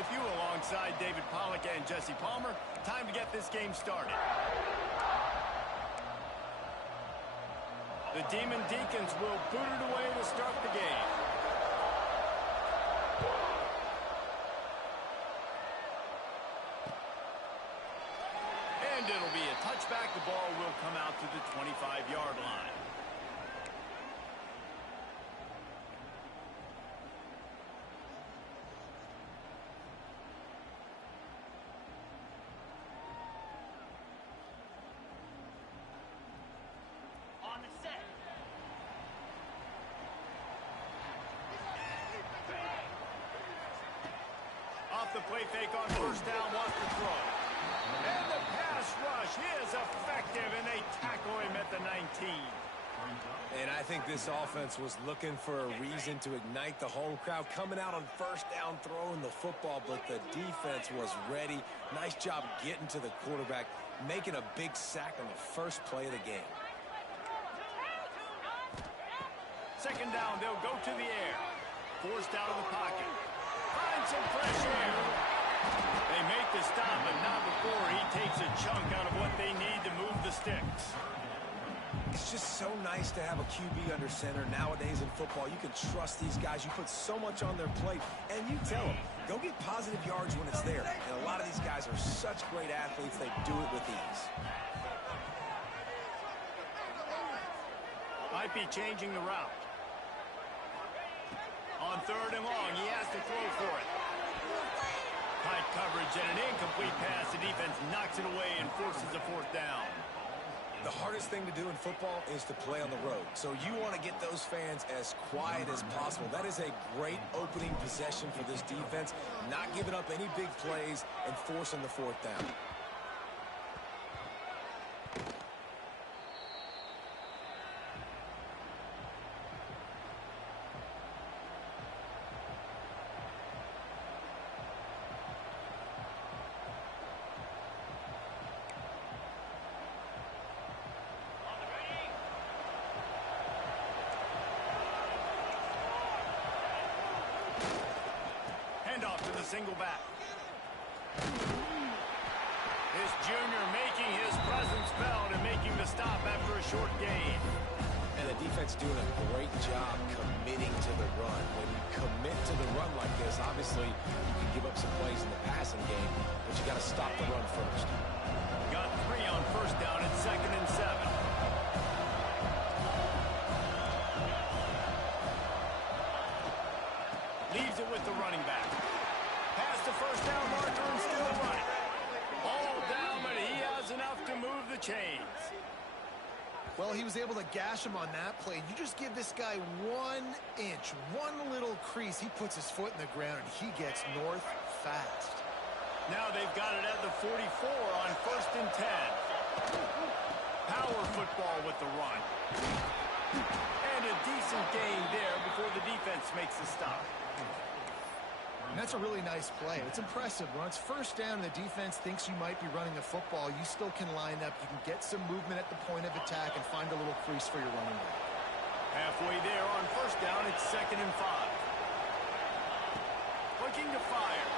with you alongside David Pollack and Jesse Palmer. Time to get this game started. The Demon Deacons will boot it away to start the game. And it'll be a touchback. The ball will come out to the 25-yard line. Off the play fake on first down, wants to throw. And the pass rush is effective, and they tackle him at the 19. And I think this offense was looking for a reason to ignite the home crowd, coming out on first down, throwing the football, but the defense was ready. Nice job getting to the quarterback, making a big sack on the first play of the game. Second down, they'll go to the air. Forced out of the pocket. Find some fresh air. They make the stop, but not before he takes a chunk out of what they need to move the sticks. It's just so nice to have a QB under center. Nowadays in football, you can trust these guys. You put so much on their plate, and you tell them, go get positive yards when it's there. And a lot of these guys are such great athletes, they do it with ease. Might be changing the route. On third and long, he has to throw for it. Tight coverage and an incomplete pass. The defense knocks it away and forces a fourth down. The hardest thing to do in football is to play on the road. So you want to get those fans as quiet as possible. That is a great opening possession for this defense. Not giving up any big plays and forcing the fourth down. Off to the single back. This junior making his presence felt and making the stop after a short gain. And the defense doing a great job committing to the run. When you commit to the run like this, obviously you can give up some plays in the passing game, but you got to stop the run first. Got 3 on first down at 2nd and 7. Leaves it with the running back. Past the first down marker and still running. All down, but he has enough to move the chains. Well, he was able to gash him on that play. You just give this guy 1 inch, one little crease. He puts his foot in the ground, and he gets north fast. Now they've got it at the 44 on 1st and 10. Power football with the run. And a decent gain there before the defense makes the stop. And that's a really nice play. It's impressive. When it's first down and the defense thinks you might be running the football, you still can line up. You can get some movement at the point of attack and find a little crease for your running back. Halfway there on first down, it's 2nd and 5. Looking to fire.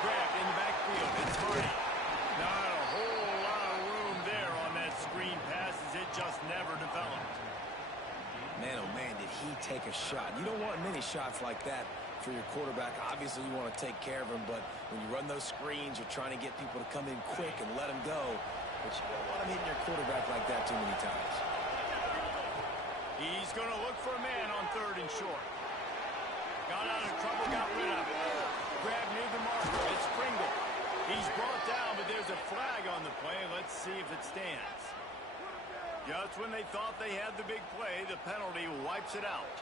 Grabbed in the backfield. It's Hardy. Not a whole lot of room there on that screen pass as it just never developed. Man, oh man, did he take a shot. You don't want many shots like that for your quarterback. Obviously, you want to take care of him, but when you run those screens, you're trying to get people to come in quick and let him go. But you don't want him hitting your quarterback like that too many times. He's going to look for a man on 3rd and short. Got out of trouble, got rid of it. Grab near the marker. It's Pringle. He's brought down, but there's a flag on the play. Let's see if it stands. Just when they thought they had the big play, the penalty wipes it out.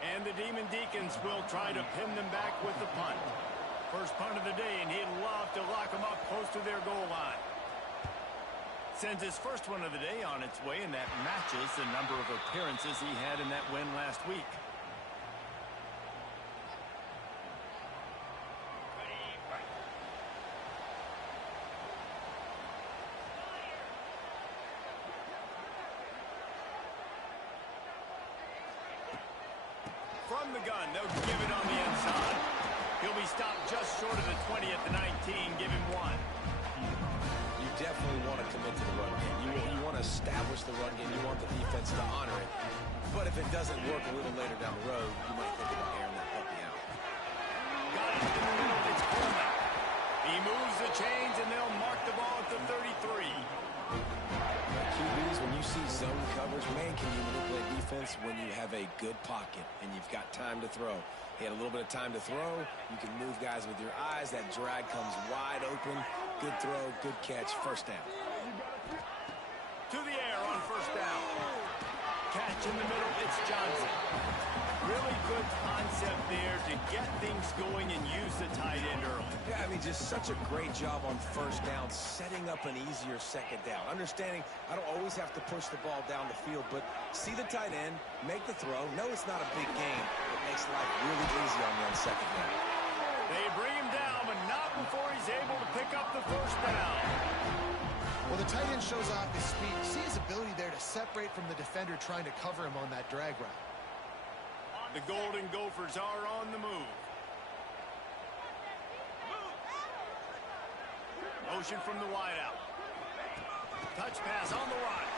And the Demon Deacons will try to pin them back with the punt. First punt of the day, and he'd love to lock them up close to their goal line. Sends his first one of the day on its way, and that matches the number of appearances he had in that win last week. From the gun, they'll give it on the inside. He'll be stopped just short of the 20 at the 19. Give him 1. You definitely want to commit to the run game. You want to establish the run game. You want the defense to honor it. But if it doesn't work a little later down the road, you might think about airing that puppy out. Got it in the middle. It's Coleman. He moves the chains, and they'll mark the ball at the 33. QBs, when you see zone coverage, man, can you manipulate defense when you have a good pocket and you've got time to throw. He had a little bit of time to throw. You can move guys with your eyes. That drag comes wide open. Good throw, good catch, first down. To the air on first down. Catch in the middle, it's Johnson. Really good concept there to get things going and use the tight end early. Yeah, I mean, just such a great job on first down, setting up an easier second down. Understanding I don't always have to push the ball down the field, but see the tight end, make the throw. No, it's not a big game. It makes life really easy on you on second down. They bring him down, but not before he's able to pick up the first down. Well, the tight end shows off his speed. See his ability there to separate from the defender trying to cover him on that drag route. The Golden Gophers are on the move. Motion from the wideout. Touch pass on the right.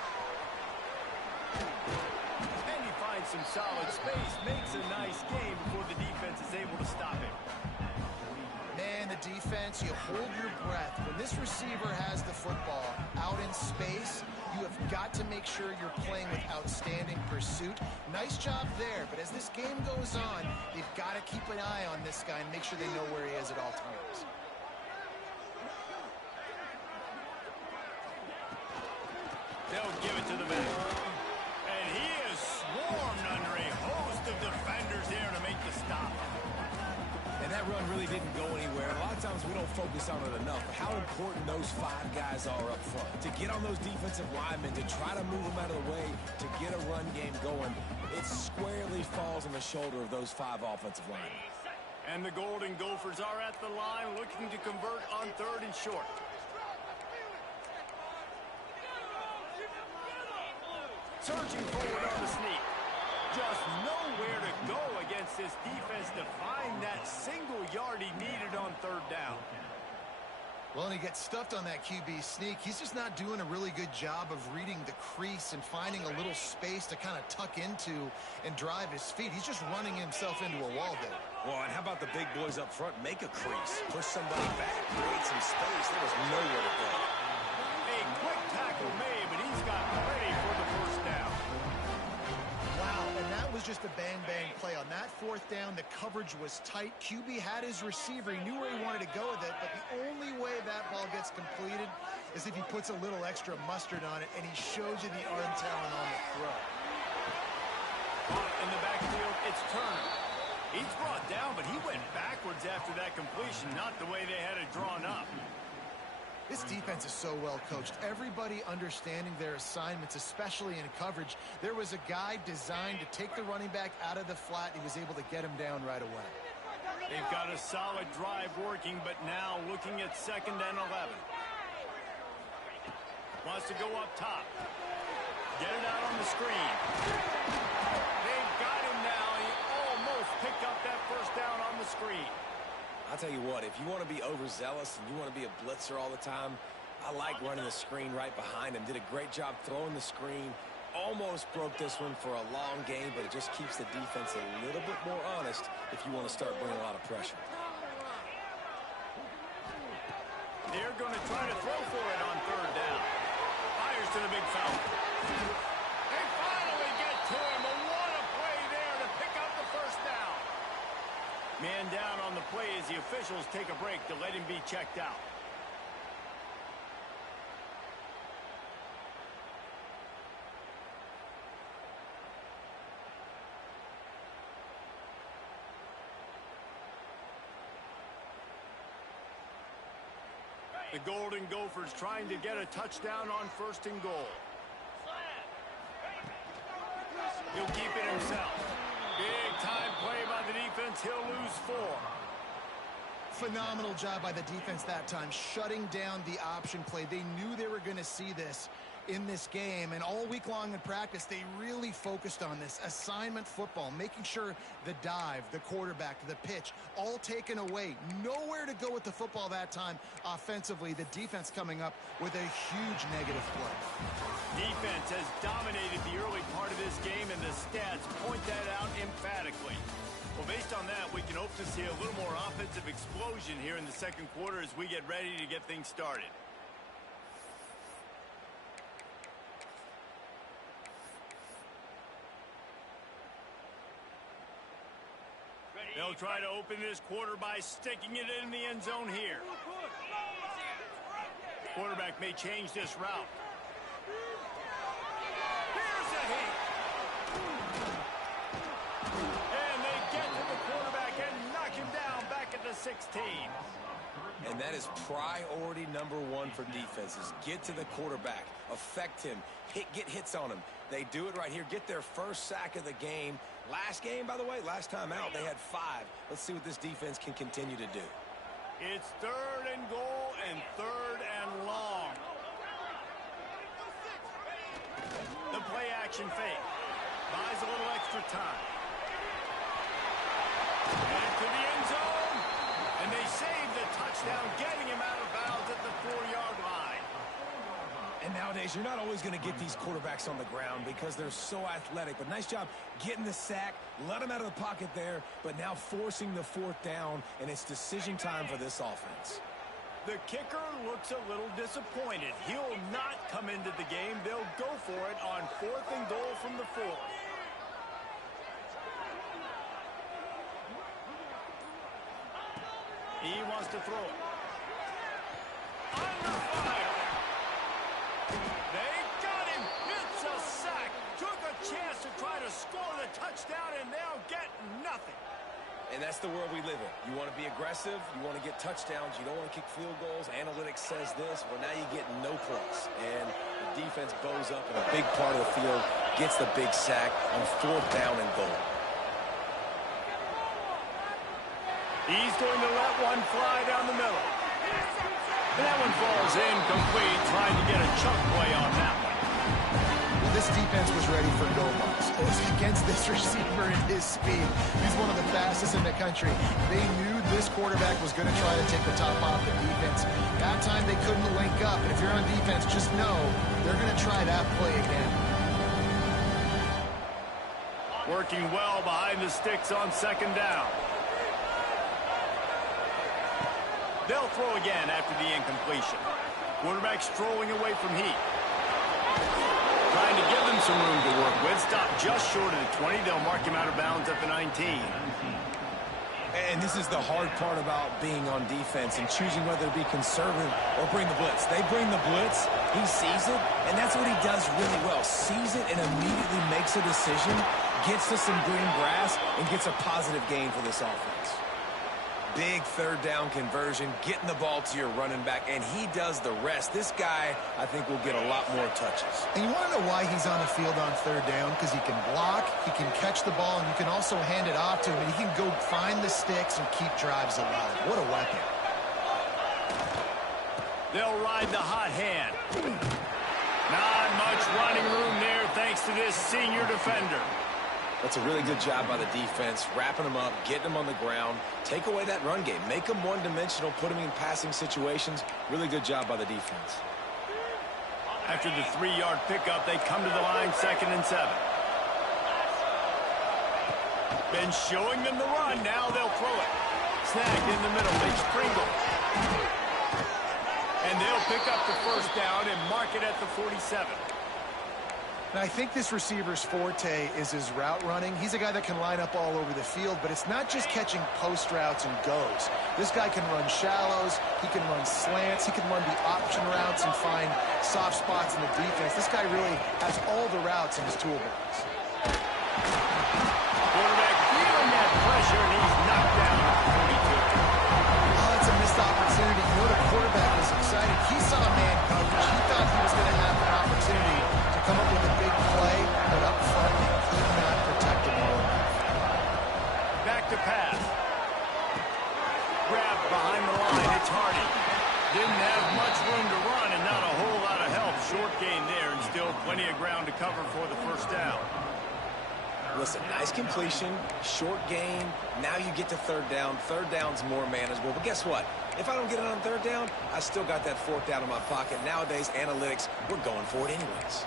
And he finds some solid space. Makes a nice game before the defense is able to stop him. Man, the defense, you hold your breath. When this receiver has the football out in space, you have got to make sure you're playing with outstanding pursuit. Nice job there, but as this game goes on, they've got to keep an eye on this guy and make sure they know where he is at all times. They'll give it to the back. And he is swarmed under a host of defenders there to make the stop. And that run really didn't go anywhere. A lot of times we don't focus on it enough, but how important those 5 guys are up front. To get on those defensive linemen, to try to move them out of the way, to get a run game going, it squarely falls on the shoulder of those 5 offensive linemen. And the Golden Gophers are at the line looking to convert on 3rd and short. Surging forward on the sneak. Just nowhere to go against this defense to find that single yard he needed on 3rd down. Well, and he gets stuffed on that QB sneak. He's just not doing a really good job of reading the crease and finding a little space to kind of tuck into and drive his feet. He's just running himself into a wall there. Well, and how about the big boys up front? Make a crease. Push somebody back. Create some space. There was nowhere to go. A quick tackle made, but he's got ready for the first down. Wow, and that was just a bang-bang play. On that 4th down, the coverage was tight. QB had his receiver. He knew where he wanted to go with it, but the only way that ball gets completed is if he puts a little extra mustard on it, and he shows you the arm talent on the throw. In the backfield, it's Turner. He's brought down, but he went backwards after that completion, not the way they had it drawn up. This defense is so well coached. Everybody understanding their assignments, especially in coverage. There was a guy designed to take the running back out of the flat. He was able to get him down right away. They've got a solid drive working, but now looking at 2nd and 11. Wants to go up top. Get it out on the screen. They've got him now. He almost picked up that first down on the screen. I'll tell you what, if you want to be overzealous and you want to be a blitzer all the time, I like running the screen right behind him. Did a great job throwing the screen. Almost broke this one for a long game, but it just keeps the defense a little bit more honest if you want to start bringing a lot of pressure. They're going to try to throw for it on 3rd down. Fires to the big foul. They finally get to him. But what a play there to pick up the first down. Man down on the play as the officials take a break to let him be checked out. The Golden Gophers trying to get a touchdown on 1st and goal. He'll keep it himself. Big time play by the defense. He'll lose 4. Phenomenal job by the defense that time, shutting down the option play. They knew they were going to see this in this game, and all week long in practice, they really focused on this assignment football, making sure the dive, the quarterback, the pitch, all taken away. Nowhere to go with the football that time offensively. The defense coming up with a huge negative play. Defense has dominated the early part of this game, and the stats point that out emphatically. Well, based on that, we can hope to see a little more offensive explosion here in the second quarter as we get ready to get things started. They'll try to open this quarter by sticking it in the end zone here. Quarterback may change this route. Here's a hit. And they get to the quarterback and knock him down back at the 16. And that is priority number one for defenses. Get to the quarterback, affect him, get hits on him. They do it right here. Get their first sack of the game. Last game, by the way, last time out, they had 5. Let's see what this defense can continue to do. It's 3rd and goal and 3rd and long. The play action fake. Buys a little extra time. And to the end zone. And they save the touchdown, getting him out of bounds at the 4-yard line. And nowadays, you're not always going to get these quarterbacks on the ground because they're so athletic. But nice job getting the sack, let them out of the pocket there, but now forcing the 4th down, and it's decision time for this offense. The kicker looks a little disappointed. He'll not come into the game. They'll go for it on 4th and goal from the 4. He wants to throw it. Under fire. They got him. It's a sack. Took a chance to try to score the touchdown, and they'll get nothing. And that's the world we live in. You want to be aggressive. You want to get touchdowns. You don't want to kick field goals. Analytics says this. Well, now you get no points. And the defense bows up in a big part of the field, gets the big sack on 4th down and goal. He's going to let one fly down the middle. And that one falls incomplete, trying to get a chunk play on that one. Well, this defense was ready for Gophs. Against this receiver and his speed. He's one of the fastest in the country. They knew this quarterback was going to try to take the top off the defense. That time they couldn't link up. And if you're on defense, just know they're going to try that play again. Working well behind the sticks on 2nd down. They'll throw again after the incompletion. Quarterback strolling away from heat. Trying to give them some room to work with. Stop just short of the 20. They'll mark him out of bounds at the 19. And this is the hard part about being on defense and choosing whether to be conservative or bring the blitz. They bring the blitz, he sees it, and that's what he does really well. Sees it and immediately makes a decision, gets to some green grass, and gets a positive gain for this offense. Big 3rd down conversion, getting the ball to your running back, and he does the rest. This guy, I think, will get a lot more touches. And you want to know why he's on the field on 3rd down? Because he can block, he can catch the ball, and you can also hand it off to him, and he can go find the sticks and keep drives alive. What a weapon. They'll ride the hot hand. Not much running room there thanks to this senior defender. That's a really good job by the defense, wrapping them up, getting them on the ground, take away that run game, make them one-dimensional, put them in passing situations. Really good job by the defense. After the 3-yard pickup, they come to the line 2nd and 7. Been showing them the run, now they'll throw it. Snagged in the middle, they Pringle. And they'll pick up the 1st down and mark it at the 47. And I think this receiver's forte is his route running. He's a guy that can line up all over the field, but it's not just catching post routes and goes. This guy can run shallows, he can run slants, he can run the option routes and find soft spots in the defense. This guy really has all the routes in his toolbox. Quarterback feeling that pressure, and he's knocked down at the 42. Oh, that's a missed opportunity. You know, the quarterback was excited. He saw man coverage. He thought he was going to have an opportunity to come up with a big play, but up front, he could not protect him well enough. Back to pass. Grab behind Still plenty of ground to cover for the first down. Listen, nice completion, short gain. Now you get to third down. Third down's more manageable. But guess what? If I don't get it on third down, I still got that fourth down in my pocket. Nowadays, analytics, we're going for it anyways.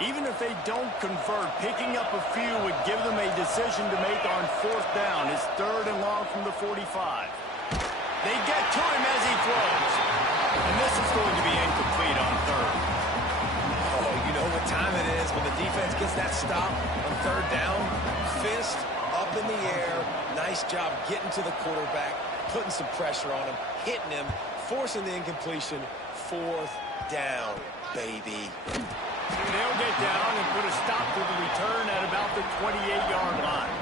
Even if they don't convert, picking up a few would give them a decision to make on fourth down. It's 3rd and long from the 45. They get to him as he throws. And this is going to be incomplete on 3rd. Oh, you know what time it is when the defense gets that stop on 3rd down. Fist up in the air. Nice job getting to the quarterback, putting some pressure on him, hitting him, forcing the incompletion. 4th down, baby. They'll get down and put a stop to the return at about the 28-yard line.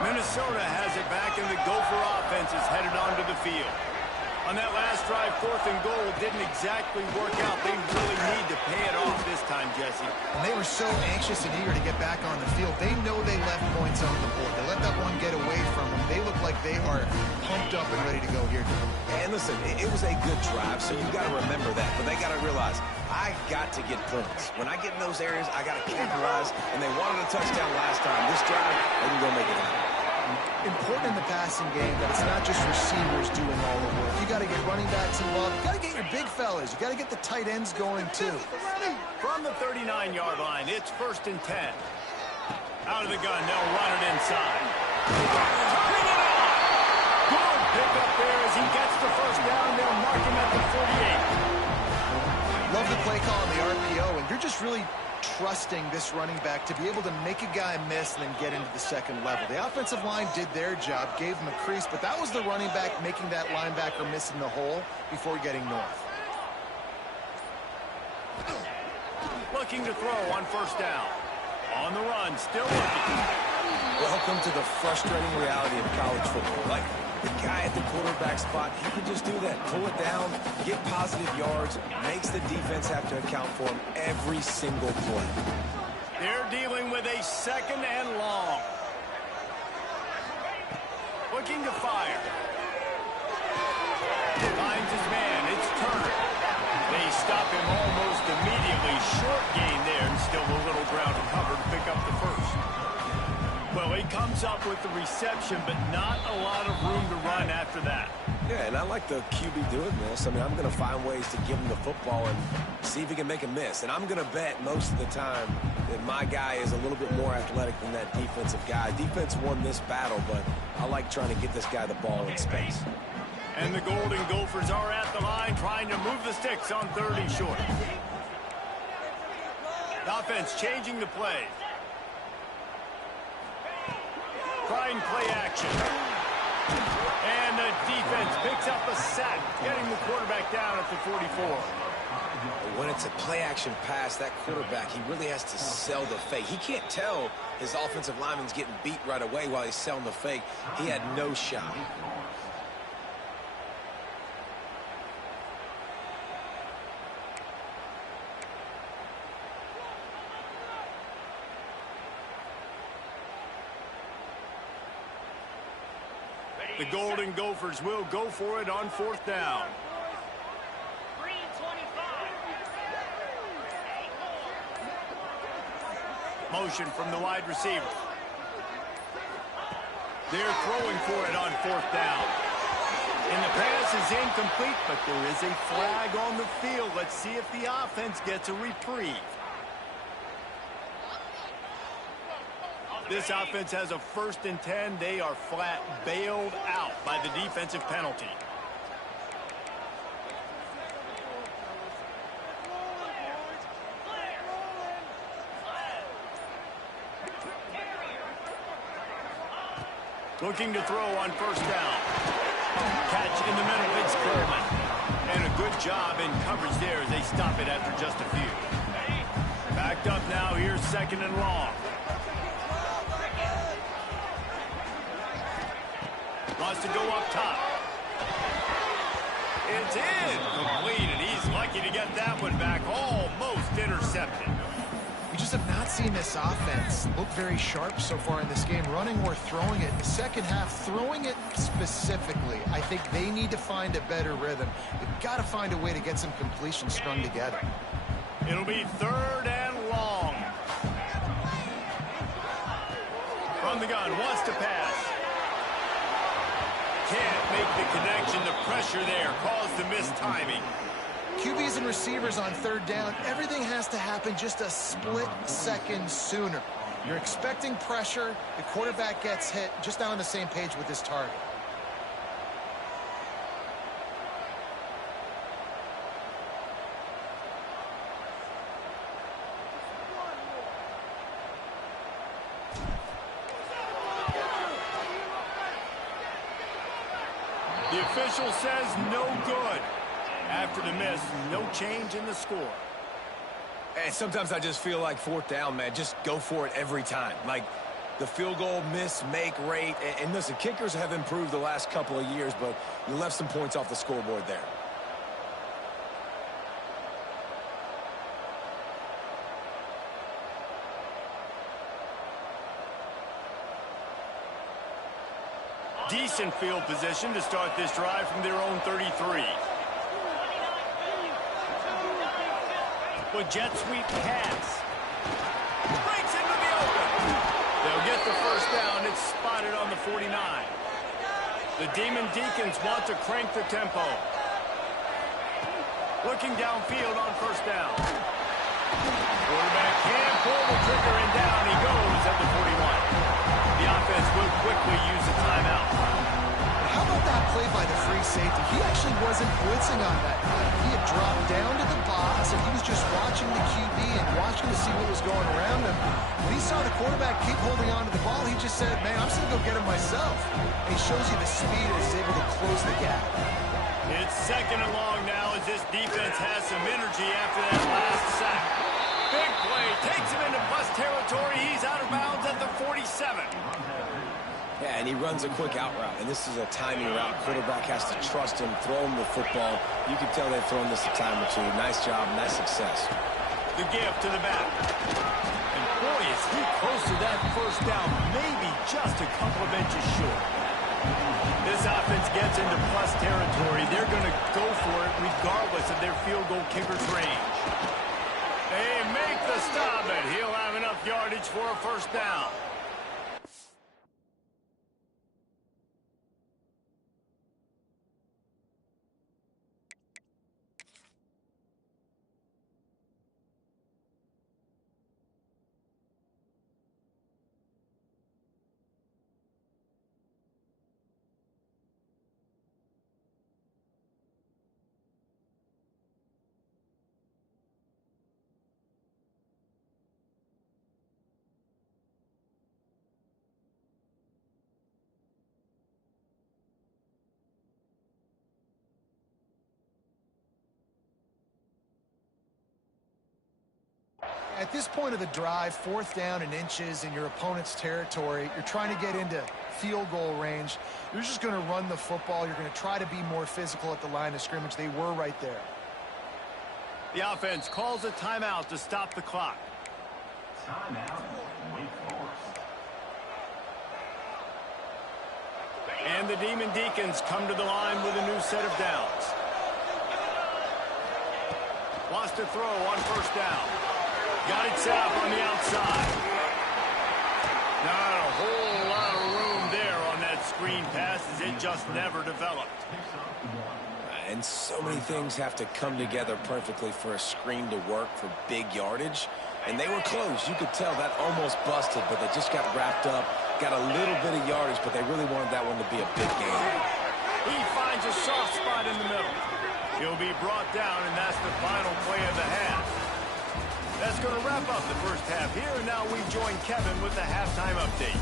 Minnesota has it back, and the Gopher offense is headed onto the field. On that last drive, 4th and goal didn't exactly work out. They really need to pay it off this time, Jesse. And they were so anxious and eager to get back on the field. They know they left points on the board. They let that one get away from them. They look like they are pumped up and ready to go here. And listen, it was a good drive, so you got to remember that. But they got to realize, I got to get points. When I get in those areas, I got to capitalize. And they wanted a touchdown last time. This drive, they can go make it happen. Important in the passing game that it's not just receivers doing all the work. You got to get running backs involved. You got to get your big fellas. You got to get the tight ends going too. From the 39-yard line, it's 1st and 10. Out of the gun, they'll run it inside. Turning it on! Good pickup there as he gets the first down. They'll mark him at the 48. Love the play call on the RPO, and you're just really trusting this running back to be able to make a guy miss and then get into the second level. The offensive line did their job, gave him a crease, but that was the running back making that linebacker miss in the hole before getting north. Looking to throw on 1st down. On the run, still looking. Welcome to the frustrating reality of college football. Like, the guy at the quarterback spot, he can just do that. Pull it down, get positive yards, makes the defense have to account for him every single play. They're dealing with a 2nd and long. Looking to fire. Finds his man. It's Turner. They stop him almost immediately. Short gain there, and still a little ground to cover to pick up the first. Well, he comes up with the reception, but not a lot of room to run after that. Yeah, and I like the QB doing this. I mean, I'm going to find ways to give him the football and see if he can make a miss. And I'm going to bet most of the time that my guy is a little bit more athletic than that defensive guy. Defense won this battle, but I like trying to get this guy the ball in space. And the Golden Gophers are at the line trying to move the sticks on 3rd and short. The offense changing the play. Trying play action. And the defense picks up a sack, getting the quarterback down at the 44. When it's a play-action pass, that quarterback, he really has to sell the fake. He can't tell his offensive lineman's getting beat right away while he's selling the fake. He had no shot. The Golden Gophers will go for it on 4th down. Motion from the wide receiver. They're throwing for it on 4th down. And the pass is incomplete, but there is a flag on the field. Let's see if the offense gets a reprieve. This offense has a 1st and 10. They are flat bailed out by the defensive penalty. Looking to throw on 1st down. Catch in the middle. It's Coleman. And a good job in coverage there as they stop it after just a few. Backed up now. Here's 2nd and long. Wants to go up top. It's in. Complete, and he's lucky to get that one back. Almost intercepted. You just have not seen this offense look very sharp so far in this game, running or throwing it. In the second half, throwing it specifically, I think they need to find a better rhythm. They've got to find a way to get some completions strung together. It'll be 3rd and long. From the gun, wants to pass. Can't make the connection. The pressure there caused the missed timing. QBs and receivers on 3rd down, everything has to happen just a split second sooner. You're expecting pressure, the quarterback gets hit, just not on the same page with his target. The official says no good. After the miss, no change in the score. And sometimes I just feel like 4th down, man, just go for it every time. Like the field goal miss, make rate. And listen, kickers have improved the last couple of years, but you left some points off the scoreboard there. Decent field position to start this drive from their own 33. With jet sweep pass. Breaks into the open. They'll get the first down. It's spotted on the 49. The Demon Deacons want to crank the tempo. Looking downfield on 1st down. Quarterback can't pull the trigger, and down he goes at the 41. The offense will quickly use a timeout. How about that play by the free safety? He actually wasn't blitzing on that play. He had dropped down to the box, and he was just watching the QB and watching to see what was going around him. When he saw the quarterback keep holding on to the ball, he just said, man, I'm just going to go get him myself. And he shows you the speed and is able to close the gap. It's 2nd and long now as this defense has some energy after that last sack. Big play, takes him into plus territory. He's out of bounds at the 47. Yeah, and he runs a quick out route, and this is a timing route. Quarterback has to trust him, throw him the football. You can tell they've thrown this a time or two. Nice job, nice success. The gift to the back. And boy, is he close to that first down, maybe just a couple of inches short. This offense gets into plus territory. They're going to go for it regardless of their field goal kicker's range. They make the stop, and he'll have enough yardage for a first down. At this point of the drive, 4th down and inches in your opponent's territory, you're trying to get into field goal range. You're just going to run the football. You're going to try to be more physical at the line of scrimmage. They were right there. The offense calls a timeout to stop the clock. Timeout, Wake Forest. And the Demon Deacons come to the line with a new set of downs. Wants to throw on 1st down. Got it set up on the outside. Not a whole lot of room there on that screen pass as it just never developed. And so many things have to come together perfectly for a screen to work for big yardage. And they were close. You could tell that almost busted, but they just got wrapped up, got a little bit of yardage, but they really wanted that one to be a big game. He finds a soft spot in the middle. He'll be brought down, and that's the final play of the half. That's going to wrap up the first half here, and now we join Kevin with the halftime update.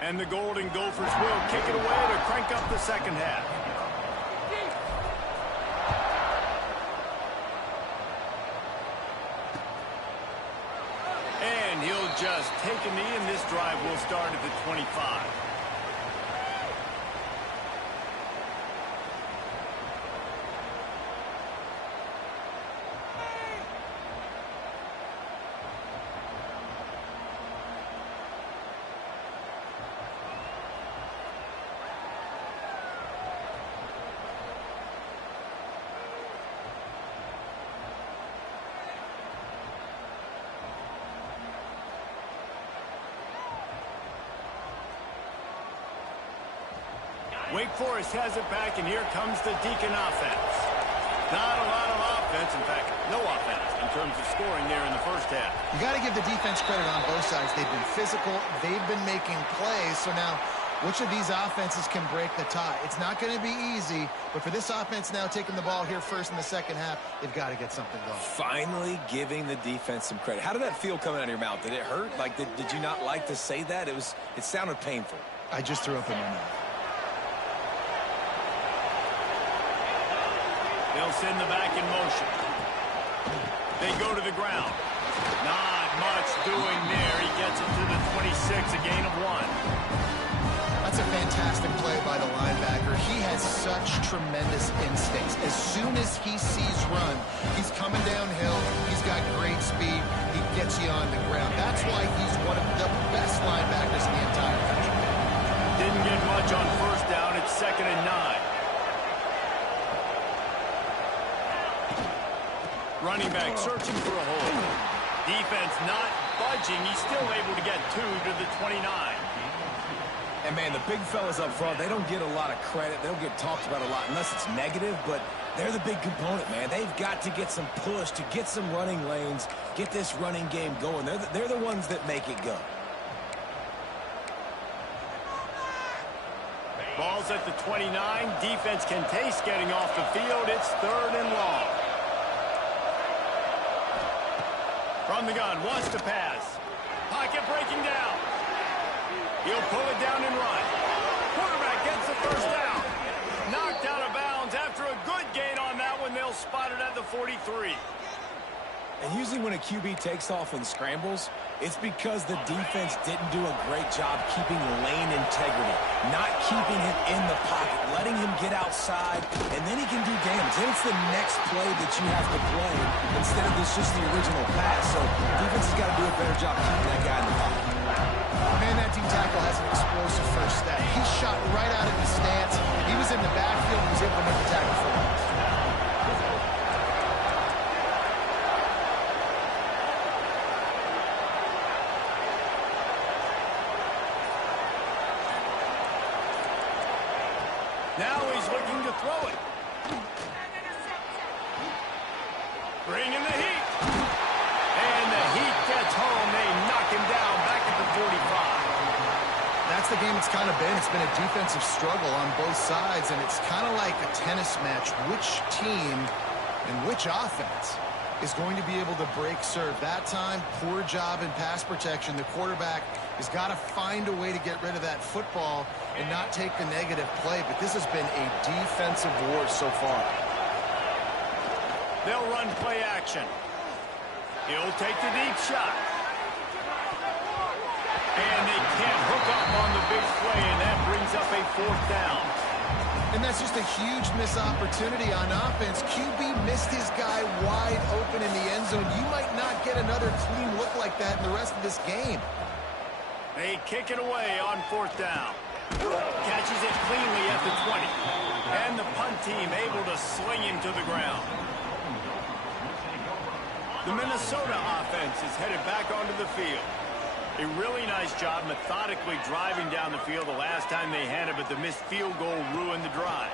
And the Golden Gophers will kick it away to crank up the second half. just take a knee, and this drive will start at the 25. Wake Forest has it back, and here comes the Deacon offense. Not a lot of offense, in fact, no offense in terms of scoring there in the first half. You got to give the defense credit on both sides. They've been physical. They've been making plays. So now, which of these offenses can break the tie? It's not going to be easy, but for this offense now taking the ball here first in the second half, they've got to get something going. Finally giving the defense some credit. How did that feel coming out of your mouth? Did it hurt? Like, did you not like to say that? It sounded painful. I just threw up in my mouth. They'll send the back in motion. They go to the ground. Not much doing there. He gets it to the 26, a gain of 1. That's a fantastic play by the linebacker. He has such tremendous instincts. As soon as he sees run, he's coming downhill. He's got great speed. He gets you on the ground. That's why he's one of the best linebackers in the entire country. Didn't get much on first down. It's 2nd and 9. Running back searching for a hole. Defense not budging. He's still able to get 2 to the 29. And, man, the big fellas up front, they don't get a lot of credit. They don't get talked about a lot unless it's negative, but they're the big component, man. They've got to get some push to get some running lanes, get this running game going. They're the ones that make it go. Ball's at the 29. Defense can taste getting off the field. It's 3rd and long. From the gun, wants to pass. Pocket breaking down. He'll pull it down and run. Quarterback gets the first down. Knocked out of bounds after a good gain on that one. They'll spot it at the 43. And usually when a QB takes off and scrambles, it's because the defense didn't do a great job keeping lane integrity, not keeping him in the pocket, letting him get outside, and then he can do damage. Then it's the next play that you have to play instead of just the original pass. So defense has got to do a better job keeping that guy in the pocket. Man, that D tackle has an explosive first step. He shot right out of his stance. He was in the backfield and was able to make the tackle for him. Now he's looking to throw it. Bring in the heat. And the heat gets home. They knock him down back at the 45. That's the game it's kind of been. It's been a defensive struggle on both sides, and it's kind of like a tennis match. Which team and which offense is going to be able to break serve? That time, poor job in pass protection. The quarterback has got to find a way to get rid of that football and not take the negative play. But this has been a defensive war so far. They'll run play action. He'll take the deep shot. And they can't hook up on the big play, and that brings up a 4th down. And that's just a huge missed opportunity on offense. QB missed his guy wide open in the end zone. You might not get another clean look like that in the rest of this game. They kick it away on 4th down. Catches it cleanly at the 20. And the punt team able to sling him to the ground. The Minnesota offense is headed back onto the field. A really nice job methodically driving down the field the last time they had it, but the missed field goal ruined the drive.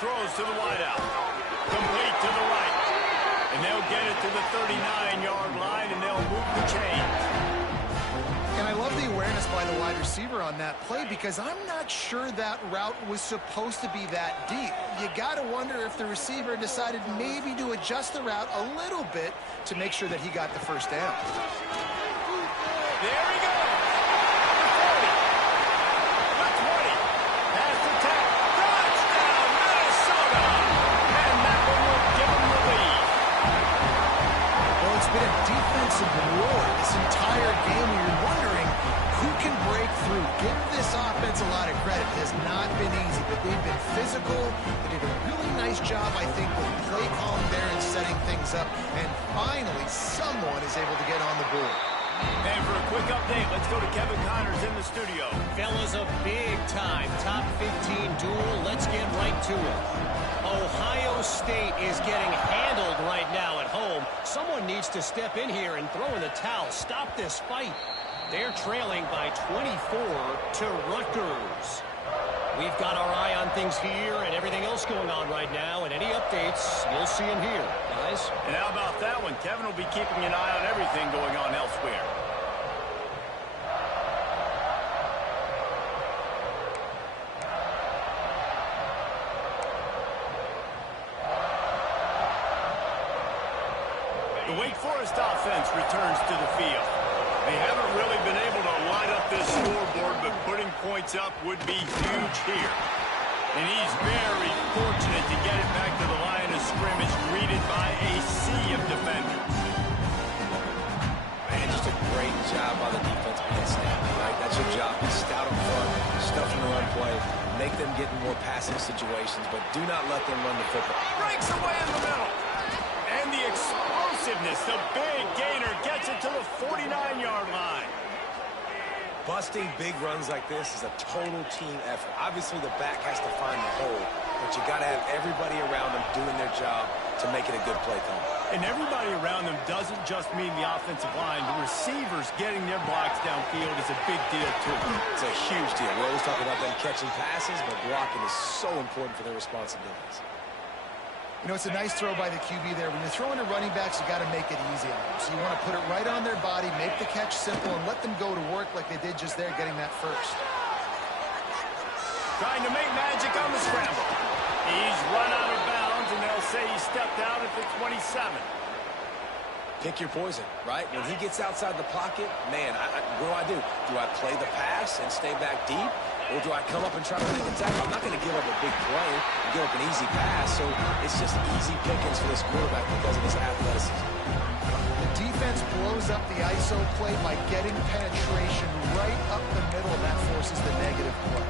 Throws to the wideout. Complete to the right. And they'll get it to the 39-yard line, and they'll move the chains. And I love the awareness by the wide receiver on that play, because I'm not sure that route was supposed to be that deep. You got to wonder if the receiver decided maybe to adjust the route a little bit to make sure that he got the first down. There he goes. The 40. Pass to 10. Touchdown, Minnesota. And that one will give them the lead. Well, it's been a defensive war. This defense a lot of credit. It has not been easy, but they've been physical. They did a really nice job, I think, with play calling there and setting things up. And finally, someone is able to get on the board. And for a quick update, let's go to Kevin Connors in the studio. Fellas, a big-time top 15 duel. Let's get right to it. Ohio State is getting handled right now at home. Someone needs to step in here and throw in the towel. Stop this fight. They're trailing by 24 to Rutgers. We've got our eye on things here and everything else going on right now, and any updates, you'll see them here, guys. And how about that one? Kevin will be keeping an eye on everything going on elsewhere. The Wake Forest offense returns to the field. They haven't really been able to line up this scoreboard, but putting points up would be huge here. And he's very fortunate to get it back to the line of scrimmage, greeted by a sea of defenders. Man, just a great job by the defense being snappy, right? That's your job. Be stout up front, stuff in the run play, make them get in more passing situations, but do not let them run the football. Breaks away in the middle. And the explosiveness, the big gainer gets it to the 49-yard line. Busting big runs like this is a total team effort. Obviously, the back has to find the hole, but you got to have everybody around them doing their job to make it a good play call. And everybody around them doesn't just mean the offensive line. The receivers getting their blocks downfield is a big deal, too. It's a huge deal. We always talk about them catching passes, but blocking is so important for their responsibilities. You know, it's a nice throw by the QB there. When you're throwing to running backs, you got to make it easy on them. So you want to put it right on their body, make the catch simple, and let them go to work like they did just there, getting that first. Trying to make magic on the scramble. He's run out of bounds, and they'll say he stepped out at the 27. Pick your poison, right? When he gets outside the pocket, man, what do? Do I play the pass and stay back deep? Or do I come up and try to make a tackle? I'm not going to give up a big play and give up an easy pass, so it's just easy pickings for this quarterback because of his athleticism. The defense blows up the ISO play by getting penetration right up the middle. That forces the negative play.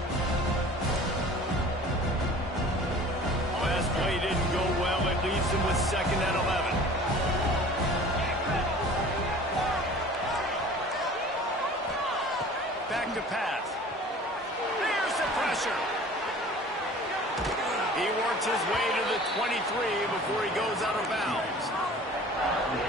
Last play didn't go well. It leaves him with 2nd and 11. Back to pass. There's the pressure. He works his way to the 23 before he goes out of bounds.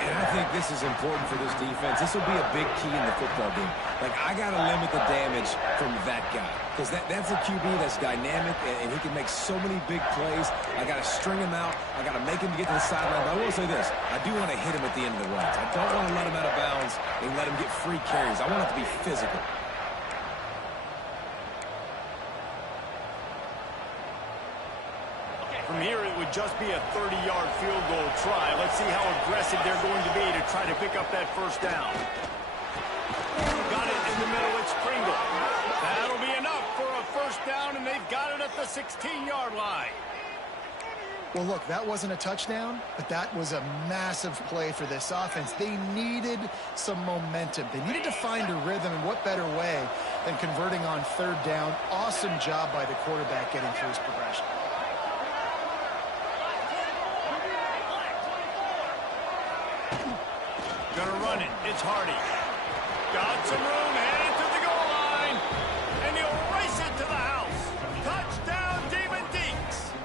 And I think this is important for this defense. This will be a big key in the football game. Like, I got to limit the damage from that guy. Because that's a QB that's dynamic, and he can make so many big plays. I got to string him out. I got to make him get to the sideline. But I will say this. I do want to hit him at the end of the runs. I don't want to let him out of bounds and let him get free carries. I want it to be physical. From here, it would just be a 30-yard field goal try. Let's see how aggressive they're going to be to try to pick up that first down. Got it in the middle. It's Pringle. That'll be enough for a first down, and they've got it at the 16-yard line. Well, look, that wasn't a touchdown, but that was a massive play for this offense. They needed some momentum. They needed to find a rhythm, and what better way than converting on 3rd down. Awesome job by the quarterback getting through his progression. Gonna run it. It's Hardy. Got some room, headed to the goal line, and he'll race it to the house. Touchdown, David Deeks.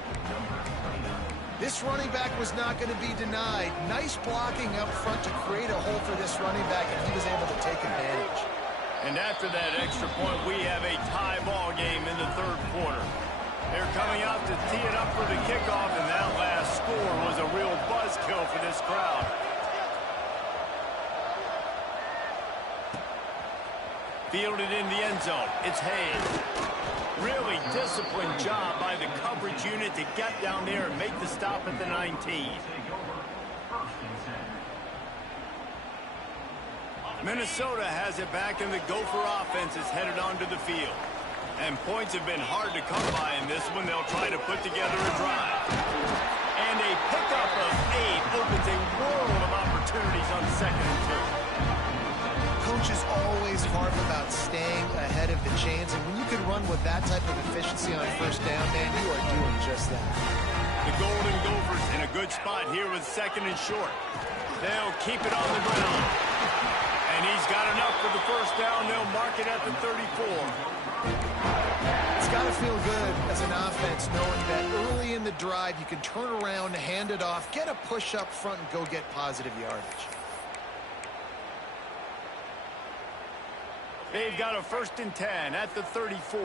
This running back was not going to be denied. Nice blocking up front to create a hole for this running back, and he was able to take advantage. And after that extra point, we have a tie ball game in the 3rd quarter. They're coming out to tee it up for the kickoff, and that last score was a real buzzkill for this crowd. Fielded in the end zone. It's Hayes. Really disciplined job by the coverage unit to get down there and make the stop at the 19. Minnesota has it back, and the Gopher offense is headed onto the field. And points have been hard to come by in this one. They'll try to put together a drive. And a pickup of 8 opens a world of opportunities on 2nd and 2. Coaches always harp about staying ahead ahead of the chains. And when you can run with that type of efficiency on first down, man, you are doing just that. The Golden Gophers in a good spot here with 2nd and short. They'll keep it on the ground. And he's got enough for the first down. They'll mark it at the 34. It's got to feel good as an offense knowing that early in the drive you can turn around, hand it off, get a push up front, and go get positive yardage. They've got a 1st and 10 at the 34.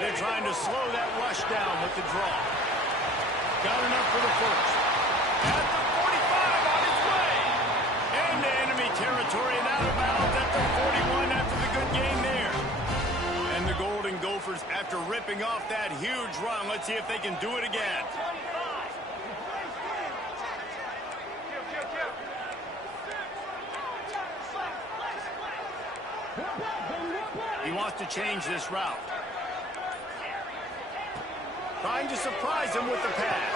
They're trying to slow that rush down with the draw. Got enough for the first. At the 45 on its way. Into enemy territory and out of bounds at the 41 after the good game there. And the Golden Gophers, after ripping off that huge run, let's see if they can do it again. He wants to change this route. Trying to surprise him with the pass.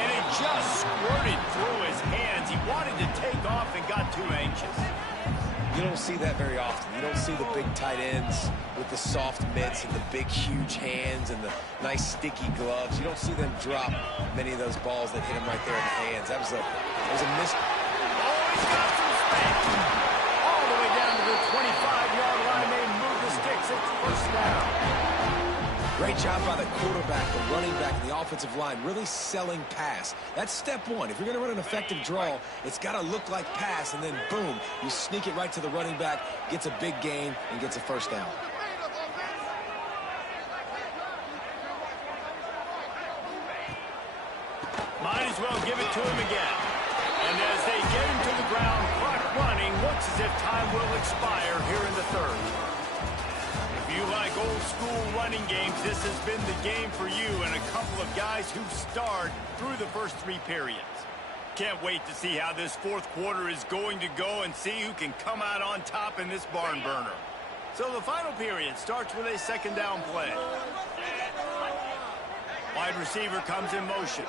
And it just squirted through his hands. He wanted to take off and got too anxious. You don't see that very often. You don't see the big tight ends with the soft mitts and the big, huge hands and the nice, sticky gloves. You don't see them drop many of those balls that hit him right there in the hands. That was a miss. Oh, he's got some space. All the way down to the 25-yard line. They move the sticks. It's first down. Great job by the quarterback, the running back, and the offensive line, really selling pass. That's step one. If you're going to run an effective draw, it's got to look like pass, and then boom, you sneak it right to the running back, gets a big gain, and gets a first down. Might as well give it to him again. And as they get him to the ground, clock running, looks as if time will expire here in the 3rd. If you like old-school running games, this has been the game for you and a couple of guys who've starred through the first 3 periods. Can't wait to see how this 4th quarter is going to go and see who can come out on top in this barn burner. So the final period starts with a 2nd down play. Wide receiver comes in motion.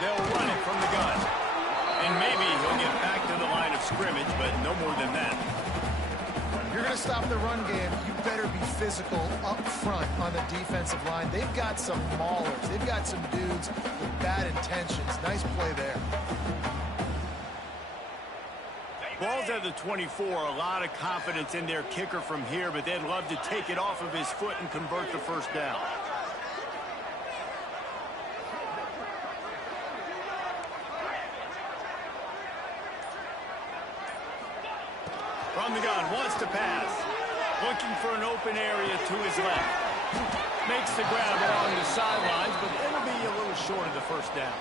They'll run it from the gun. And maybe he'll get back to the line of scrimmage, but no more than that. You're going to stop the run game, you better be physical up front on the defensive line. They've got some maulers. They've got some dudes with bad intentions. Nice play there. Ball's at the 24. A lot of confidence in their kicker from here, but they'd love to take it off of his foot and convert the first down. From the gun, wants to pass. Looking for an open area to his left. Makes the grab along the sidelines, but it'll be a little short of the first down.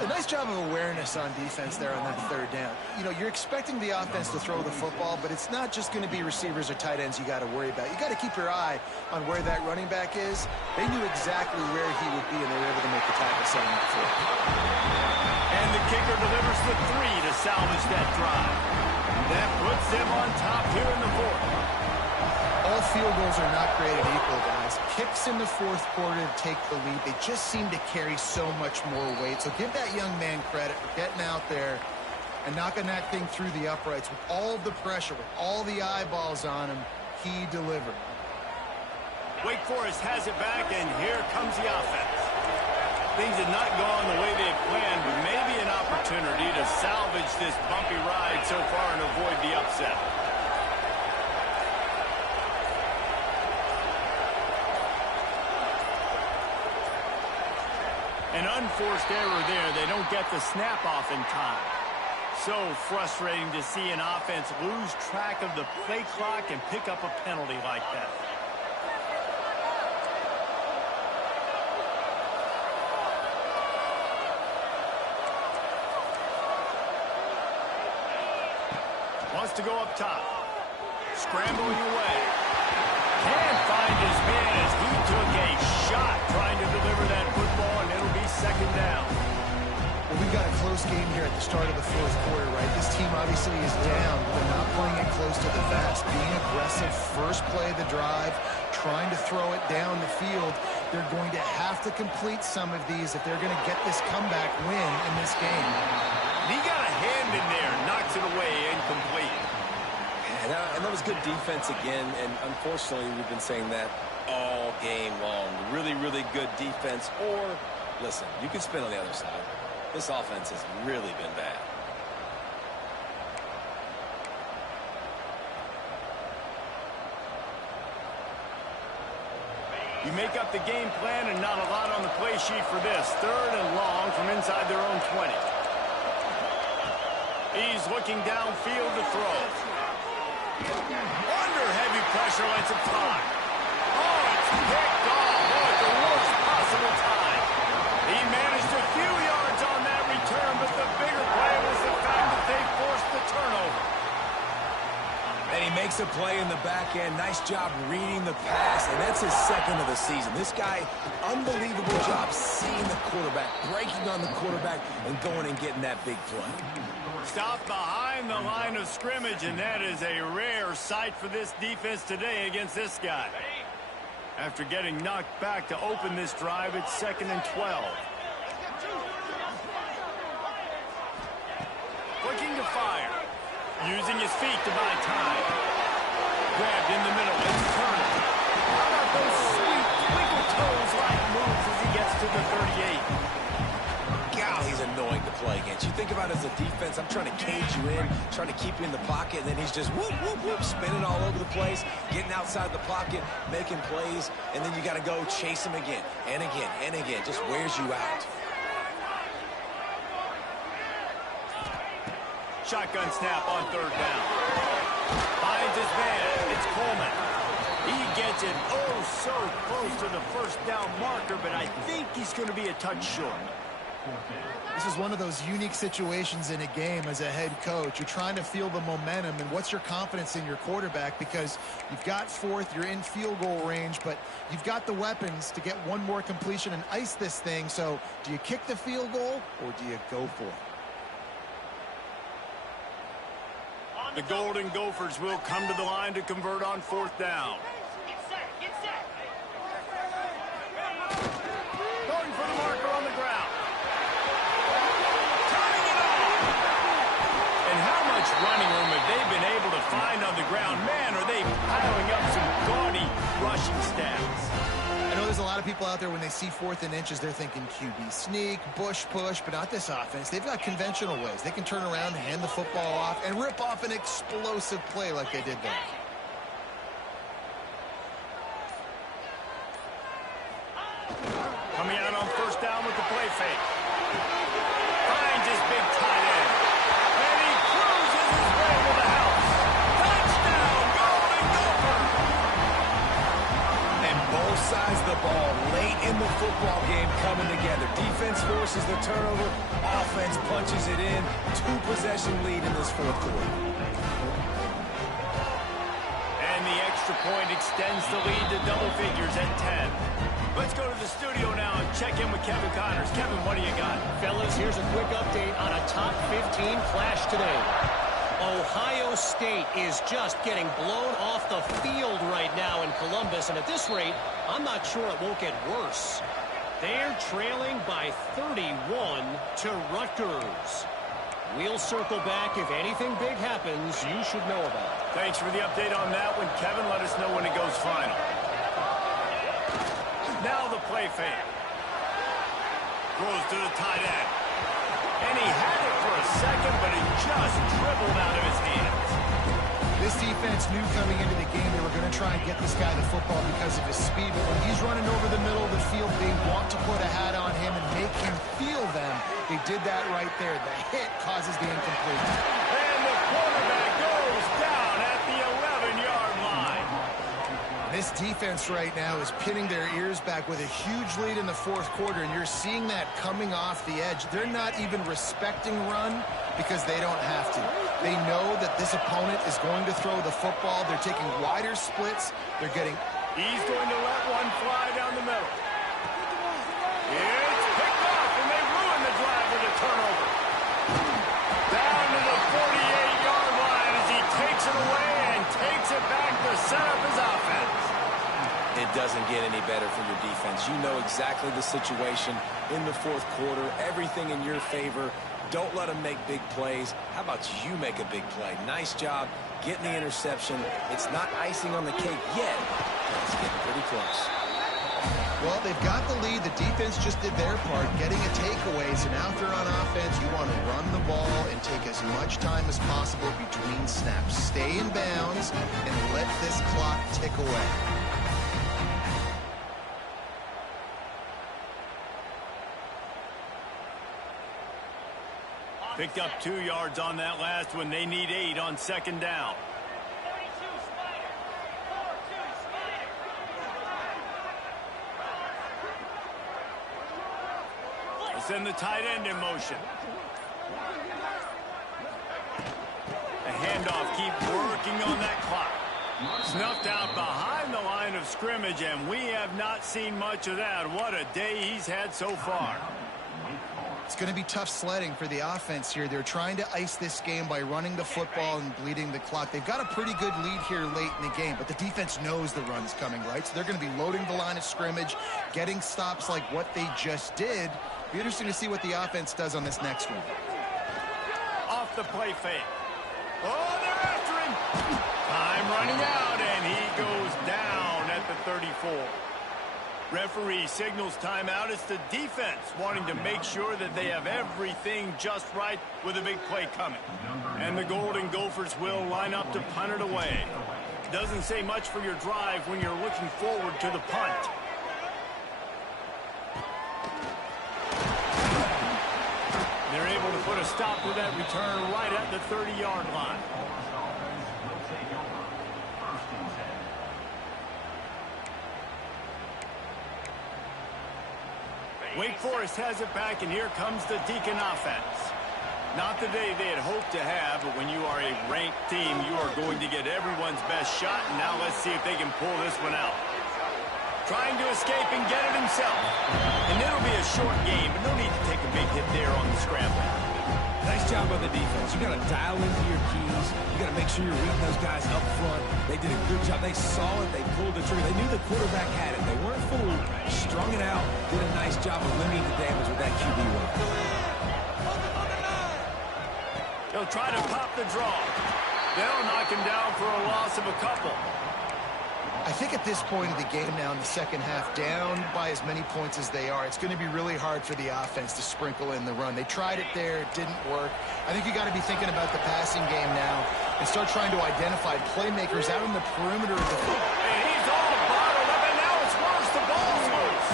A nice job of awareness on defense there on that 3rd down. You know, you're expecting the offense to throw the football, but it's not just going to be receivers or tight ends you got to worry about. You got to keep your eye on where that running back is. They knew exactly where he would be, and they were able to make the tackle setting up for him. And the kicker delivers the 3 to salvage that drive. That puts them on top here in the 4th. All field goals are not created equal, guys. Kicks in the 4th quarter to take the lead. They just seem to carry so much more weight. So give that young man credit for getting out there and knocking that thing through the uprights with all of the pressure, with all the eyeballs on him. He delivered. Wake Forest has it back, and here comes the offense. Things had not gone the way they had planned, but maybe an opportunity to salvage this bumpy ride so far and avoid the upset. An unforced error there. They don't get the snap off in time. So frustrating to see an offense lose track of the play clock and pick up a penalty like that. Wants to go up top. Scrambling away. Can't find his man as he took a shot trying to deliver that football, and it'll be 2nd down. Well, we've got a close game here at the start of the 4th quarter, right? This team obviously is down. They're not playing it close to the vest. Being aggressive, first play of the drive, trying to throw it down the field. They're going to have to complete some of these if they're going to get this comeback win in this game. He got a and that was good defense again, and unfortunately we've been saying that all game long. Really, really good defense, or, listen, you can spin on the other side. This offense has really been bad. You make up the game plan and not a lot on the play sheet for this. 3rd and long from inside their own 20. He's looking downfield to throw. Under heavy pressure, lets it fly. Oh, it's picked off. Oh, at the worst possible time. He managed a few yards on that return, but the bigger play was the fact that they forced the turnover. And he makes a play in the back end. Nice job reading the pass, and that's his 2nd of the season. This guy, unbelievable job seeing the quarterback, breaking on the quarterback, and going and getting that big play. Stopped behind the line of scrimmage, and that is a rare sight for this defense today against this guy. After getting knocked back to open this drive, it's 2nd and 12. Looking to fire. Using his feet to buy time. Grabbed in the middle. Let's turn it. How about those sweet twinkle toes-like moves as he gets to the 38? God, he's annoying to play against. You think about it as a defense, I'm trying to cage you in, trying to keep you in the pocket, and then he's just whoop, whoop, whoop, spinning all over the place, getting outside the pocket, making plays, and then you got to go chase him again and again and again. Just wears you out. Shotgun snap on 3rd down. Finds his man. It's Coleman. He gets it oh so close to the 1st down marker, but I think he's going to be a touch short. This is one of those unique situations in a game as a head coach. You're trying to feel the momentum, and what's your confidence in your quarterback, because you've got 4th, you're in field goal range, but you've got the weapons to get one more completion and ice this thing. So do you kick the field goal or do you go for it? The Golden Gophers will come to the line to convert on 4th down. Get set, get set. Going for the marker on the ground. Turning it on. And how much running room have they been able to find on the ground? Man, are they piling up some gaudy rushing stats. I know there's a lot of people out there when they see 4th and inches, they're thinking QB sneak, bush push, but not this offense. They've got conventional ways. They can turn around, hand the football off, and rip off an explosive play like they did there. Coming out on 1st down with the play fake. Finds his big tight end. And he cruises his way to the house. Touchdown, Golden Gopher! And both sides of the ball late in the football game coming together. Defense forces the turnover. Offense punches it in. 2-possession lead in this 4th quarter. And the extra point extends the lead to double figures at 10. Let's go to the studio now and check in with Kevin Connors. Kevin, what do you got? Fellas, here's a quick update on a top 15 clash today. Ohio State is just getting blown off the field right now in Columbus, and at this rate, I'm not sure it won't get worse. They're trailing by 31 to Rutgers. We'll circle back. If anything big happens, you should know about it. Thanks for the update on that one, Kevin. Let us know when it goes final. Now the play fake. Throws to the tight end. And he had it for a second, but it just dribbled out of his hands. This defense knew coming into the game they were going to try and get this guy the football because of his speed. But when he's running over the middle of the field, they want to put a hat on him and make him feel them. They did that right there. The hit causes the incompletion. And the quarterback goes down at the 11-yard line. This defense right now is pinning their ears back with a huge lead in the 4th quarter, and you're seeing that coming off the edge. They're not even respecting run because they don't have to. They know that this opponent is going to throw the football. They're taking wider splits. They're getting... He's going to let one fly down the middle. It's picked off, and they ruin the drive with a turnover. Down to the 48-yard line as he takes it away and takes it back to set up his offense. It doesn't doesn't get any better for your defense. You know exactly the situation in the fourth quarter, everything in your favor. Don't let them make big plays. How about you make a big play? Nice job getting the interception. It's not icing on the cake yet, but it's getting pretty close. Well, they've got the lead. The defense just did their part, getting a takeaway. So now if they're on offense, you want to run the ball and take as much time as possible between snaps. Stay in bounds and let this clock tick away. Picked up 2 yards on that last one. They need 8 on second down. Send the tight end in motion. The handoff, keep working on that clock. Snuffed out behind the line of scrimmage, and we have not seen much of that. What a day he's had so far. It's going to be tough sledding for the offense here. They're trying to ice this game by running the football and bleeding the clock. They've got a pretty good lead here late in the game, but the defense knows the run's coming, right? So they're going to be loading the line of scrimmage, getting stops like what they just did. Be interesting to see what the offense does on this next one. Off the play fake. Oh, they're after him. Time running out, and he goes down at the 34. Referee signals timeout. It's the defense wanting to make sure that they have everything just right with a big play coming. And the Golden Gophers will line up to punt it away. Doesn't say much for your drive when you're looking forward to the punt. They're able to put a stop to that return right at the 30-yard line. Wake Forest has it back, and here comes the Deacon offense. Not the day they had hoped to have, but when you are a ranked team, you are going to get everyone's best shot, and now let's see if they can pull this one out. Trying to escape and get it himself. And it'll be a short game, but no need to take a big hit there on the scramble. Nice job by the defense. You got to dial into your keys. You got to make sure you're reading those guys up front. They did a good job. They saw it. They pulled the trigger. They knew the quarterback had it. They weren't fooled. Strung it out. Did a nice job of limiting the damage with that QB run. They'll try to pop the draw. They'll knock him down for a loss of a couple. I think at this point of the game now in the second half, down by as many points as they are, it's going to be really hard for the offense to sprinkle in the run. They tried it there. It didn't work. I think you got to be thinking about the passing game now and start trying to identify playmakers out on the perimeter of the field. And he's all bottled up, and now it's worse. The ball's loose.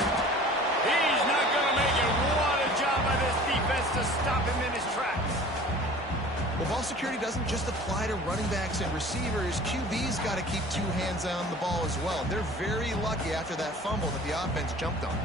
He's not going to make it. What a job by this defense to stop him in his tracks. Well, ball security doesn't just apply to running backs and receivers. QB's got to keep 2 hands on the ball as well. They're very lucky after that fumble that the offense jumped on.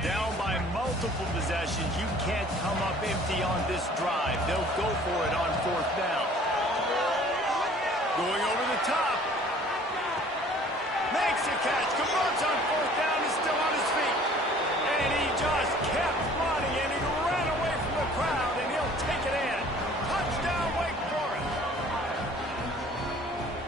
Down by multiple possessions. You can't come up empty on this drive. They'll go for it on 4th down. Going over the top. Makes a catch, converts on 4th down, is still on his feet. And he just kept running, and he ran away from the crowd, and he'll take it in. Touchdown, Wake Forest.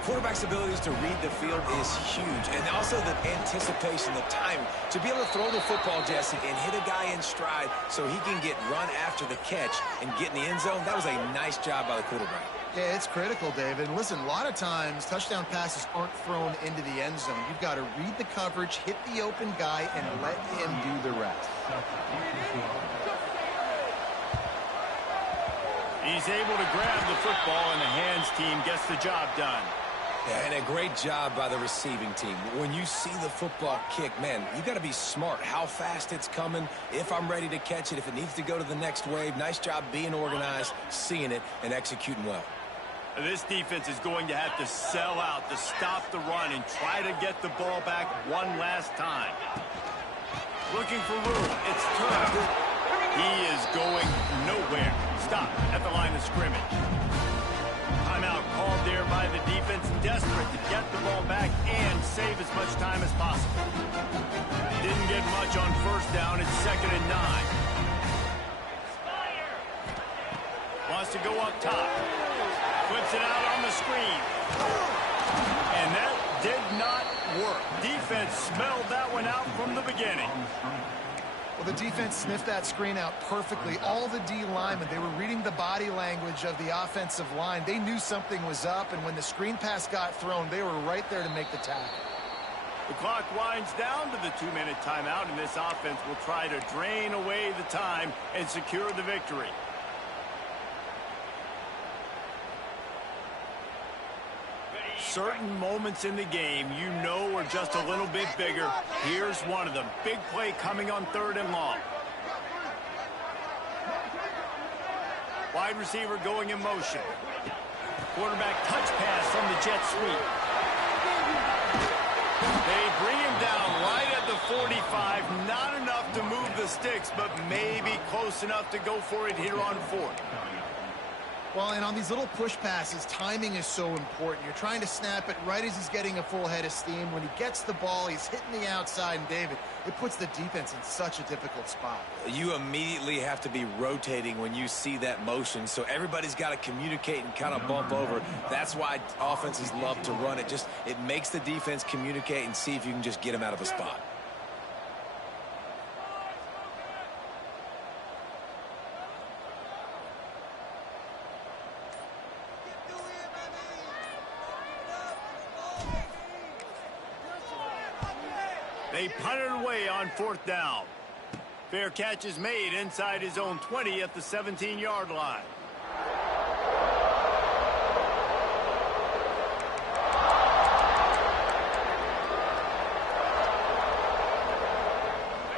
Quarterback's abilities to read the field is huge, and also the anticipation, the time to be able to throw the football, Jesse, and hit a guy in stride so he can get run after the catch and get in the end zone. That was a nice job by the quarterback. Yeah, it's critical, David. Listen, a lot of times touchdown passes aren't thrown into the end zone. You've got to read the coverage, hit the open guy, and let him do the rest. He's able to grab the football, and the hands team gets the job done. Yeah, and a great job by the receiving team. When you see the football kick, man, you got to be smart how fast it's coming, if I'm ready to catch it, if it needs to go to the next wave. Nice job being organized, seeing it, and executing well. This defense is going to have to sell out to stop the run and try to get the ball back one last time. Looking for room. It's Turner. He is going nowhere. Stop at the line of scrimmage. Timeout called there by the defense, desperate to get the ball back and save as much time as possible. Didn't get much on 1st down. It's 2nd and 9. wants to go up top. Flips it out on the screen. And that did not work. Defense smelled that one out from the beginning. Well, the defense sniffed that screen out perfectly. All the D linemen, they were reading the body language of the offensive line. They knew something was up, and when the screen pass got thrown, they were right there to make the tackle. The clock winds down to the 2-minute timeout, and this offense will try to drain away the time and secure the victory. Certain moments in the game you know are just a little bit bigger. Here's one of them. Big play coming on 3rd and long. Wide receiver going in motion. Quarterback touch pass from the jet sweep. They bring him down right at the 45. Not enough to move the sticks, but maybe close enough to go for it here on 4th. Well, and on these little push passes, timing is so important. You're trying to snap it right as he's getting a full head of steam. When he gets the ball, he's hitting the outside, and David, it puts the defense in such a difficult spot. You immediately have to be rotating when you see that motion, so everybody's got to communicate and kind of bump over. That's why offenses love to run it. It makes the defense communicate and see if you can just get him out of a spot. They punt it away on 4th down. Fair catch is made inside his own 20 at the 17-yard line.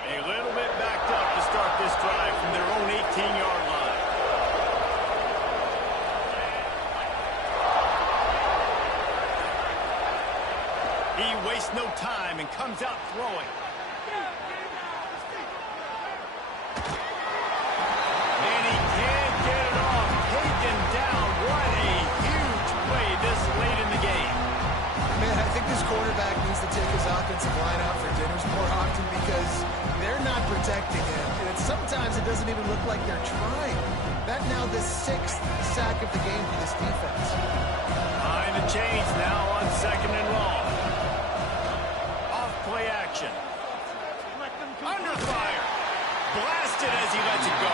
A little bit backed up to start this drive from their own 18-yard line. He wastes no time and comes out throwing. And he can't get it off. Taken down. What a huge play this late in the game. Man, I think this quarterback needs to take his offensive line out for dinners more often because they're not protecting him. And sometimes it doesn't even look like they're trying. That now the 6th sack of the game for this defense. Behind the chains now on 2nd and long. Play action. Under fire. Blasted as he lets it go.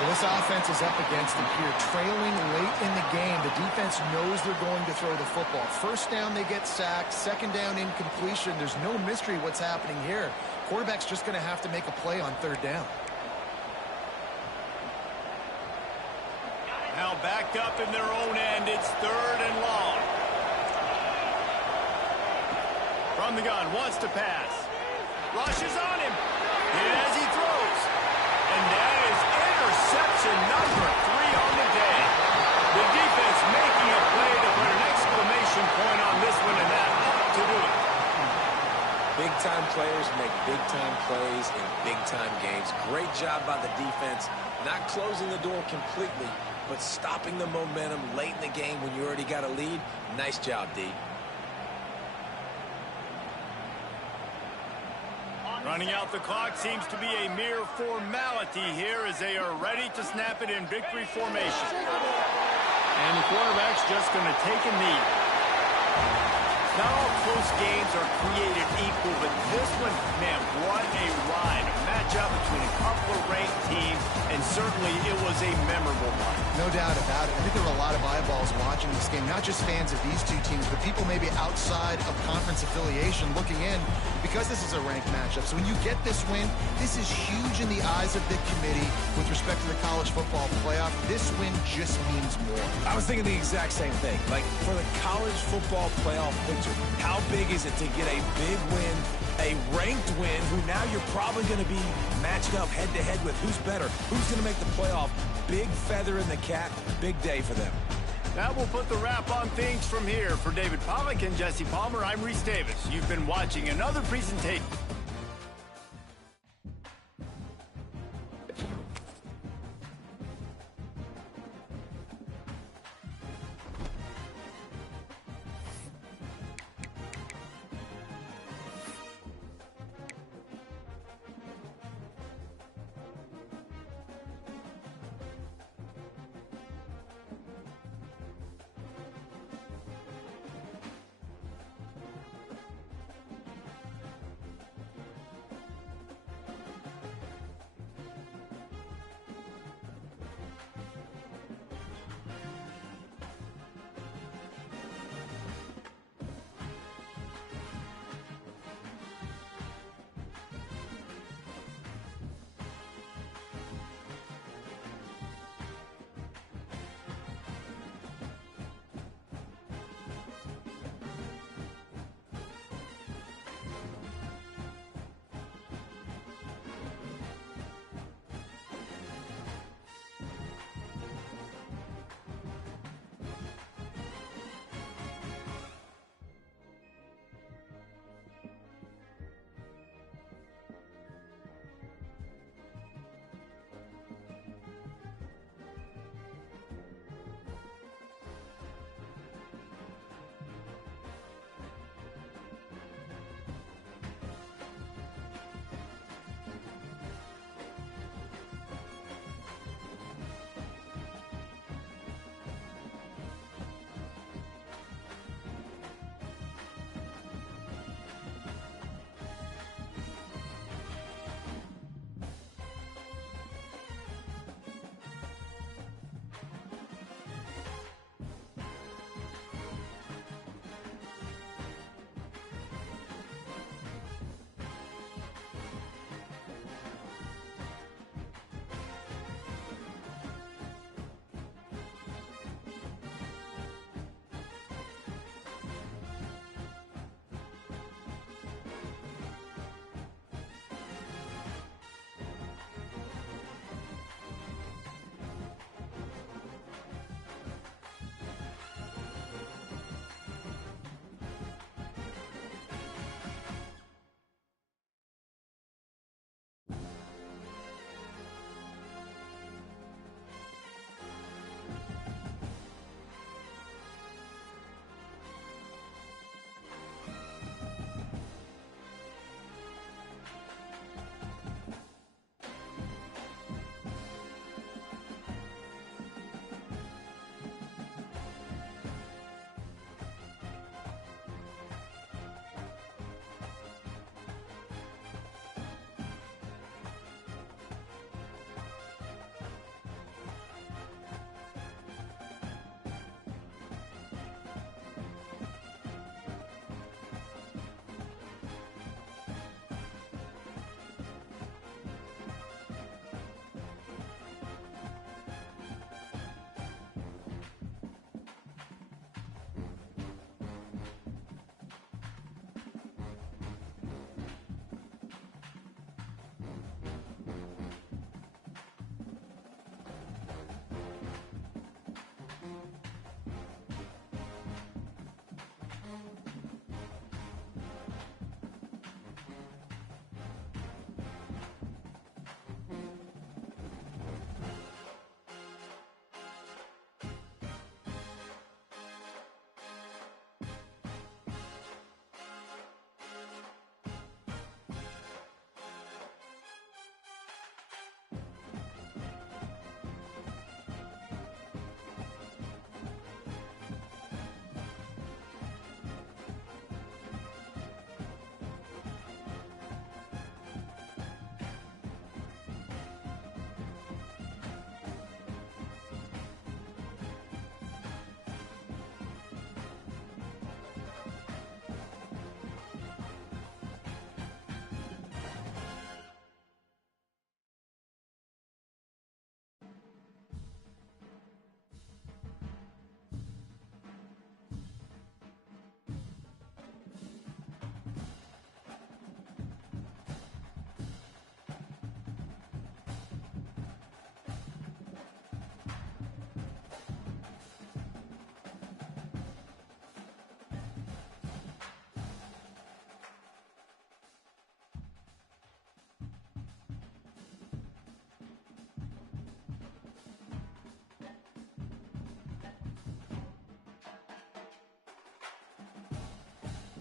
Well, this offense is up against them here. Trailing late in the game, the defense knows they're going to throw the football. 1st down, they get sacked. 2nd down, incompletion. There's no mystery what's happening here. Quarterback's just going to have to make a play on 3rd down. Now backed up in their own end. It's 3rd and long. From the gun, wants to pass. Rushes on him. Hit as he throws. And that is interception number 3 on the day. The defense making a play to put an exclamation point on this one, and that ought to do it. Big-time players make big-time plays in big-time games. Great job by the defense, not closing the door completely, but stopping the momentum late in the game when you already got a lead. Nice job, D. Running out the clock seems to be a mere formality here as they are ready to snap it in victory formation. And the quarterback's just going to take a knee. Not all close games are created equal, but this one, man, what a ride. A matchup between a couple of ranked teams, and certainly it was a memorable one. No doubt about it. I think there were a lot of eyeballs watching this game, not just fans of these two teams, but people maybe outside of conference affiliation looking in because this is a ranked matchup. So when you get this win, this is huge in the eyes of the committee with respect to the college football playoff. This win just means more. I was thinking the exact same thing. Like, for the college football playoff picture, how big is it to get a big win, a ranked win, who now you're probably going to be matched up head-to-head with who's better, who's going to make the playoff. Big feather in the cap, big day for them. That will put the wrap on things from here. For David Pollack and Jesse Palmer, I'm Reese Davis. You've been watching another presentation.